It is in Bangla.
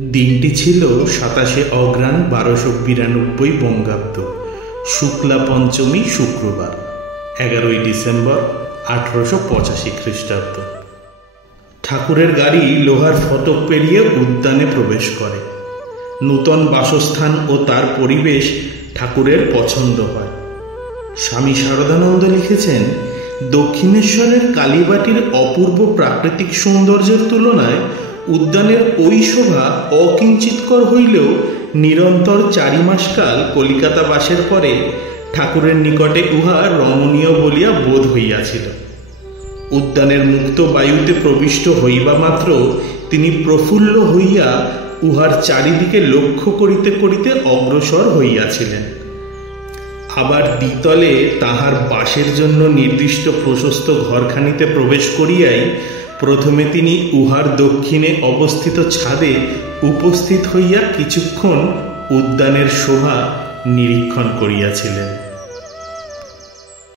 দিনটি ছিল ২৭শে অগ্রহায়ণ ১২৯২ বঙ্গাব্দ, শুক্লা পঞ্চমী, শুক্রবার, ১১ই ডিসেম্বর ১৮৮৫ খ্রিস্টাব্দ। ঠাকুরের গাড়ি লোহার ফটক পেরিয়ে উদ্যানে প্রবেশ করে। নূতন বাসস্থান ও তার পরিবেশ ঠাকুরের পছন্দ হয়। স্বামী শারদানন্দ লিখেছেন, দক্ষিণেশ্বরের কালীবাটির অপূর্ব প্রাকৃতিক সৌন্দর্যের তুলনায় উদ্যানের ওই শোভা অকিঞ্চিৎকর হইলেও নিরন্তর ৪ মাসকাল কলিকাতা বাসের পরে ঠাকুরের নিকটে উহা রমণীয় বলিয়া বোধ হইয়াছিল। উদ্যানের মুক্ত বায়ুতে প্রবিষ্ট হইবা মাত্র তিনি প্রফুল্ল হইয়া উহার চারিদিকে লক্ষ্য করিতে করিতে অগ্রসর হইয়াছিলেন। আবার দ্বিতলে তাহার বাসের জন্য নির্দিষ্ট প্রশস্ত ঘরখানিতে প্রবেশ করিয়াই প্রথমে তিনি উহার দক্ষিণে অবস্থিত ছাদে উপস্থিত হইয়া কিছুক্ষণ উদ্যানের শোভা নিরীক্ষণ করিয়াছিলেন।